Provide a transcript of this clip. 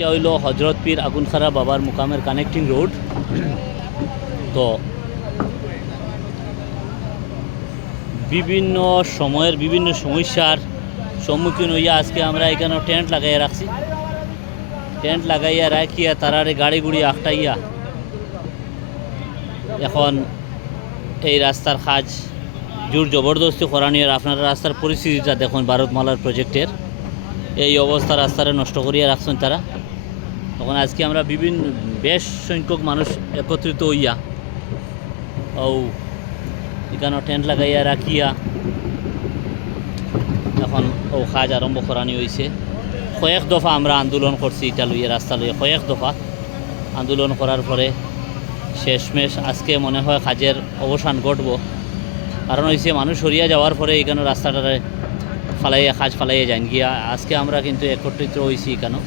এটা হইল হজরত পীর আগুনখারা বাবার মুকামের কানেক্টিং রোড। তো বিভিন্ন সময়ের বিভিন্ন সমস্যার সম্মুখীন হইয়া আজকে আমরা এখানে টেন্ট লাগাইয়া রাখছি। টেন্ট লাগাইয়া রাখিয়া তারারে গাড়ি গুড়ি আখটাইয়া এখন এই রাস্তার কাজ জোর জবরদস্তি করানিয়ে আপনারা রাস্তার পরিস্থিতিটা দেখুন। ভারতমালার প্রজেক্টের এই অবস্থা রাস্তারে নষ্ট করিয়া রাখছেন তারা। তখন আজকে আমরা বিভিন্ন বেশ সংখ্যক মানুষ একত্রিত হইয়া ও এখানে টেন্ট লাগাইয়া রাখিয়া এখন ও কাজ আরম্ভ করানি হয়েছে। কয়েক দফা আমরা আন্দোলন করছি এটা লইয়া, রাস্তা লইয়া কয়েক দফা আন্দোলন করার পরে শেষমেশ আজকে মনে হয় কাজের অবসান ঘটব। কারণ হয়েছে মানুষ সরিয়া যাওয়ার পরে এখানে রাস্তাটারে ফালাইয়া কাজ ফালাইয়া যান গিয়া। আজকে আমরা কিন্তু একত্রিত হয়েছি এখানে।